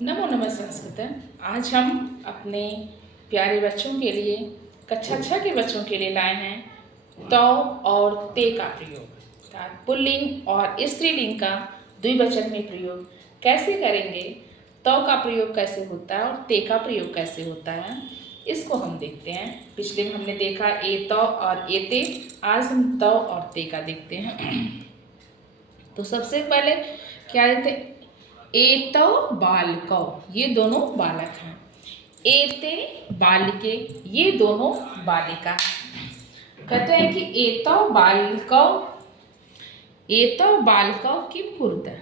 नमो नमः संस्कृत। आज हम अपने प्यारे बच्चों के लिए कक्षा 6 के बच्चों के लिए लाए हैं तौ और ते का प्रयोग, अर्थात पुल्लिंग और स्त्रीलिंग का द्विवचन में प्रयोग कैसे करेंगे, तौ का प्रयोग कैसे होता है और ते का प्रयोग कैसे होता है, इसको हम देखते हैं। पिछले में हमने देखा ए तौ और ए ते, आज हम तौ और ते का देखते हैं। तो सबसे पहले क्या रहते, एतौ बालकौ, ये दोनों बालक हैं। एते बालिके, ये दोनों बालिका। कहते हैं कि एतौ बालकौ किम कुरुतः,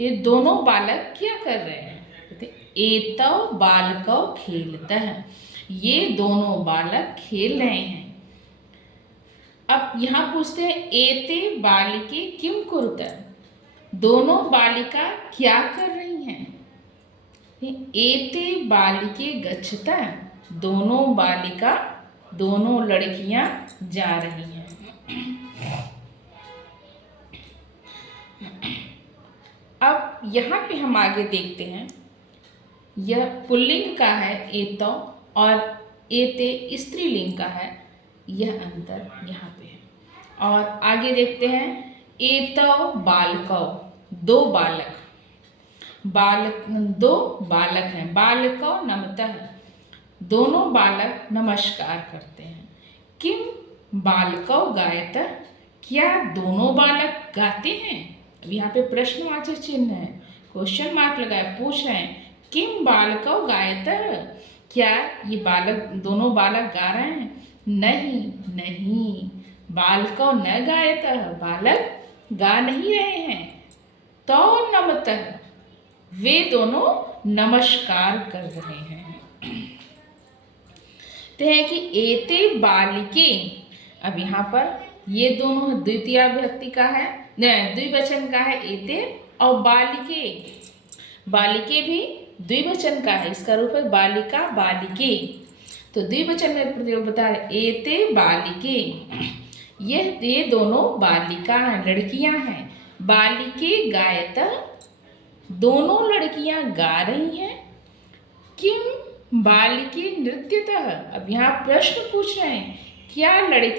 ये दोनों बालक क्या कर रहे हैं। कहते एतौ बालकौ खेलतः, ये दोनों बालक खेल रहे हैं। अब यहाँ पूछते हैं एते बालिके किम कुरुतः, दोनों बालिका क्या कर रही हैं। एते बालिके गच्छता, दोनों बालिका, दोनों लड़कियां जा रही हैं। अब यहाँ पे हम आगे देखते हैं, यह पुल्लिंग का है एतौ और एते स्त्रीलिंग का है, यह अंतर यहाँ पे है। और आगे देखते हैं एतौ बालकौ, दो बालक, दो बालक हैं। बालकौ नमतः, दोनों बालक नमस्कार करते हैं। किम बालकौ गायतः, क्या दोनों बालक गाते हैं। अब यहाँ पे प्रश्नवाचक चिन्ह है, क्वेश्चन मार्क लगाए, पूछ रहे हैं किम बालकौ गायतः, क्या ये बालक, दोनों बालक गा रहे हैं। नहीं, बालकौ न गायतः, बालक गा नहीं रहे हैं। तौ नमतः, वे दोनों नमस्कार कर रहे हैं। तो है कि एते बालिके, अब यहाँ पर ये दोनों द्वितीय विभक्ति का है, द्विवचन का है एते, और बालिके, बालिके भी द्विवचन का है, इसका रूप है बालिका बालिके। तो द्विवचन में प्रयोग बता रहे एते बालिके, ये दोनों बालिका हैं, लड़कियां हैं। बालिके गायतः, दोनों लड़कियां गा रही हैं। किम बालिके नृत्यतः, अब यहाँ प्रश्न पूछ रहे हैं क्या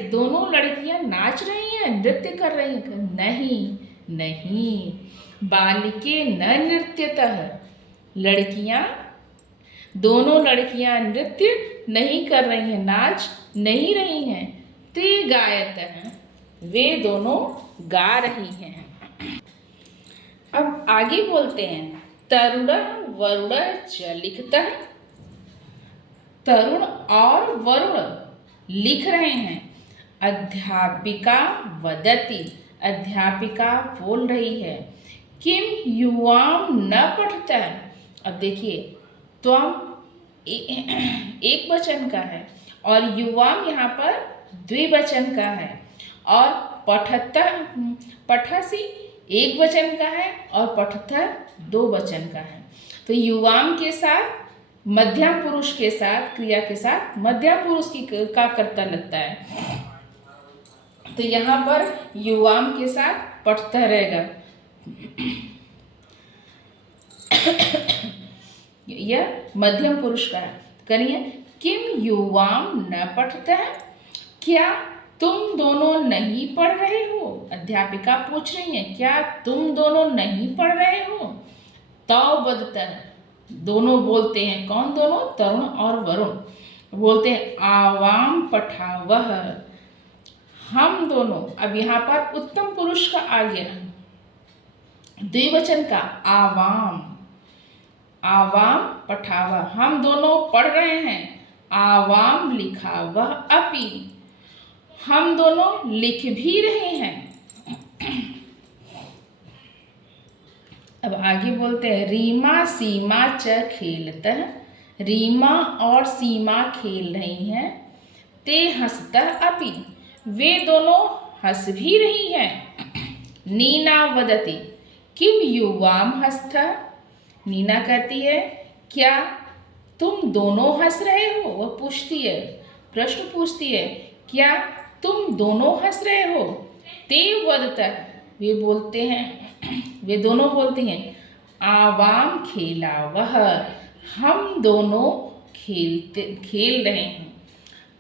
दोनों लड़कियां नाच रही हैं, नृत्य कर रही हैं। नहीं, बालिके न नृत्यतः, लड़कियां, दोनों लड़कियां नृत्य नहीं कर रही हैं, नाच नहीं रही हैं। ते गायतः, वे दोनों गा रही हैं। अब आगे बोलते हैं तरुण वरुण च लिखतः, तरुण और वरुण लिख रहे हैं। अध्यापिका वदति, अध्यापिका बोल रही है। किम युवाम न पठतः, अब देखिए त्वम एक वचन का है और युवाम यहाँ पर द्विवचन का है, और पठतः, पठसी एक वचन का है और पठतः दो वचन का है। तो युवाम के साथ मध्यम पुरुष के साथ, क्रिया के साथ मध्यम पुरुष की का कर्ता लगता है, तो यहाँ पर युवाम के साथ पठतः रहेगा। यह मध्यम पुरुष का है। करिए किम युवाम न पठतः, क्या तुम दोनों नहीं पढ़ रहे हो। अध्यापिका पूछ रही है क्या तुम दोनों नहीं पढ़ रहे हो। तौ बदतः, दोनों बोलते हैं, कौन दोनों, तरुण और वरुण बोलते हैं आवाम पठावह, हम दोनों। अब यहाँ पर उत्तम पुरुष का आ गया, द्विवचन का आवाम, आवाम पठावह, हम दोनों पढ़ रहे हैं। आवाम लिखा वह अपि, हम दोनों लिख भी रहे हैं। अब आगे बोलते हैं रीमा सीमा च खेलतः, रीमा और सीमा खेल रही हैं। ते हंसतः अपि, वे दोनों हंस भी रही हैं। नीना वदति किम युवाम हंसतः, नीना कहती है क्या तुम दोनों हंस रहे हो। वह पूछती है, प्रश्न पूछती है क्या तुम दोनों हंस रहे हो। ते वदतः, वे बोलते हैं, वे दोनों बोलती हैं आवाम खेला वह, हम दोनों खेल रहे हैं।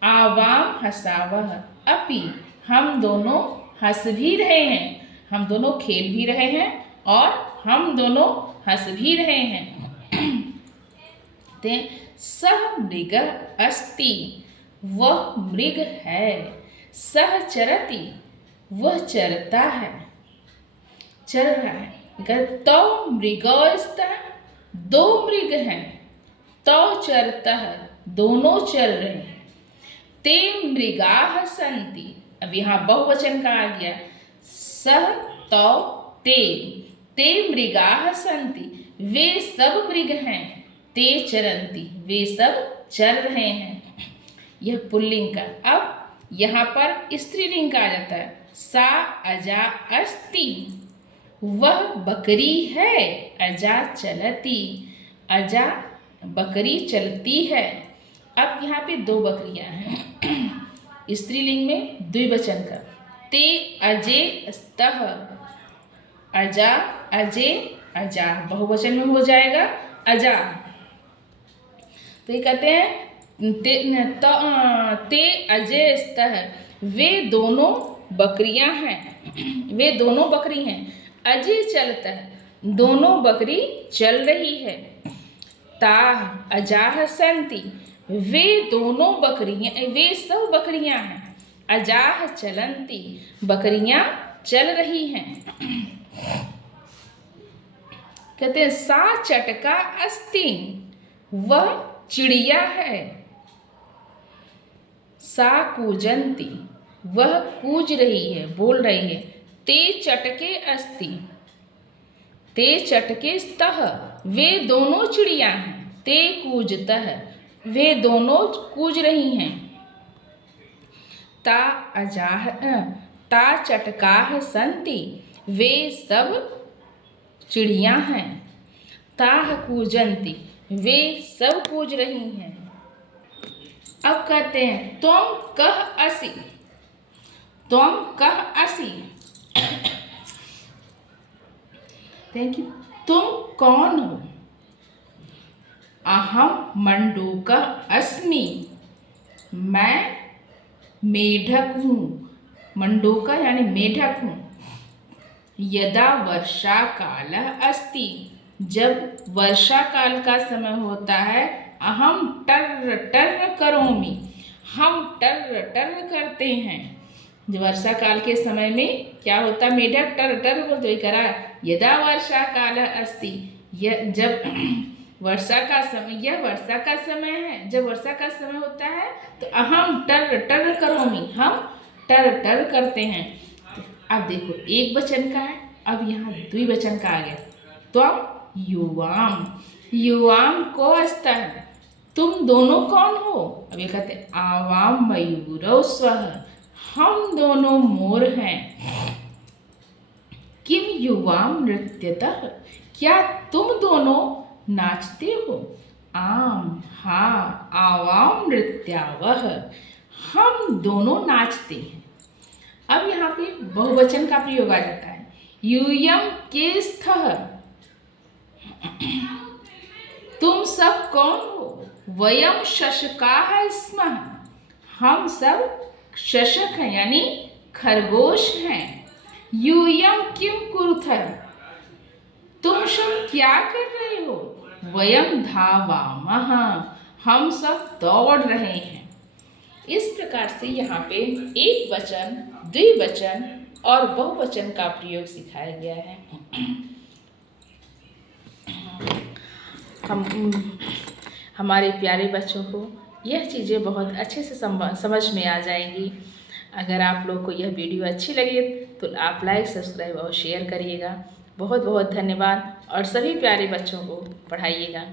आवाम हंसा वह, अपि हम दोनों हंस भी रहे हैं। हम दोनों खेल भी रहे हैं और हम दोनों हंस भी रहे हैं। सह मृग अस्ति, वह मृग है। सह चरति, वह चरता है, चल रहा है। तो मृगस्तः, दो मृग हैं। तो चरता है, दोनों चल रहे हैं। ते मृगाः सन्ति, अब यहाँ बहुवचन का आ गया। सह तो ते मृगाः सन्ति, वे सब मृग हैं। ते चरन्ति, वे सब चल रहे हैं। यह पुल्लिंग का। अब यहाँ पर स्त्रीलिंग का आ जाता है। सा अजा अस्ति, वह बकरी है। अजा चलती, अजा बकरी चलती है। अब यहाँ पे दो बकरियां हैं। स्त्रीलिंग में द्विवचन का। ते अजे स्तः, अजा अजे अजा, बहुवचन में हो जाएगा अजा। तो ये कहते हैं ते अजे स्तः, वे दोनों बकरियां हैं। वे दोनों बकरी हैं। अजे चलता है, दोनों बकरी चल रही है। ताः अजाः सन्ति, वे दोनों बकरियां, वे सब बकरियां हैं। अजाः चलन्ति, बकरियां चल रही हैं। कहते हैं सा चटका अस्ति, वह चिड़िया है। सा कूजन्ति, वह कूज रही है, बोल रही है। ते चटके अस्ति, ते चटके स्तः, वे दोनों चिड़िया हैं। ते कूजतः, वे दोनों कूज रही हैं। ता अजाः, ता चटकाः सन्ति, वे सब चिड़िया हैं। ताः कूजन्ति, वे सब कूज रही हैं। अब कहते हैं त्वं कः असि, त्वं कः असि, तुम कौन हो। अहम मंडूकः अस्मि, मैं मेढक हूँ। मंडूका यानी मेढक हूँ। यदा वर्षा कालः अस्ति, जब वर्षा काल का समय होता है। अहम टर्र टर्र करोमि, हम टर्र टर्र करते हैं। जब वर्षा काल के समय में क्या होता है, मेढक टर्र टर्र बोलते करा। यदा वर्षा कालः अस्ति, जब वर्षा का समय, यह वर्षा का समय है। जब वर्षा का समय होता है तो अहम टर्र टर्र करोमि, हम टर्र टर्र करते हैं। अब देखो एक वचन का है, अब यहाँ द्विवचन का आ गया। त्वं युवाम, युवाम को अस्ता है, तुम दोनों कौन हो। अब ये कहते हैं आवाम मयूरौ स्वः, हम दोनों मोर हैं। किम युवाम नृत्यतः, क्या तुम दोनों नाचते हो। आम हाँ, आवाम नृत्यावः, हम दोनों नाचते हैं। अब यहाँ पे बहुवचन का प्रयोग आ जाता है। यूयम के स्थः, तुम सब कौन हो। वयम शशकाः स्मः, हम सब शशक हैं यानी खरगोश हैं। यूयम किम कुरुथः, तुम सब क्या कर रहे हो। वयम धावामः, हम सब दौड़ रहे हैं। इस प्रकार से यहाँ पे एक वचन, द्विवचन और बहुवचन का प्रयोग सिखाया गया है। हमारे प्यारे बच्चों को यह चीज़ें बहुत अच्छे से समझ में आ जाएंगी। अगर आप लोग को यह वीडियो अच्छी लगे तो आप लाइक, सब्सक्राइब और शेयर करिएगा। बहुत बहुत धन्यवाद और सभी प्यारे बच्चों को पढ़ाइएगा।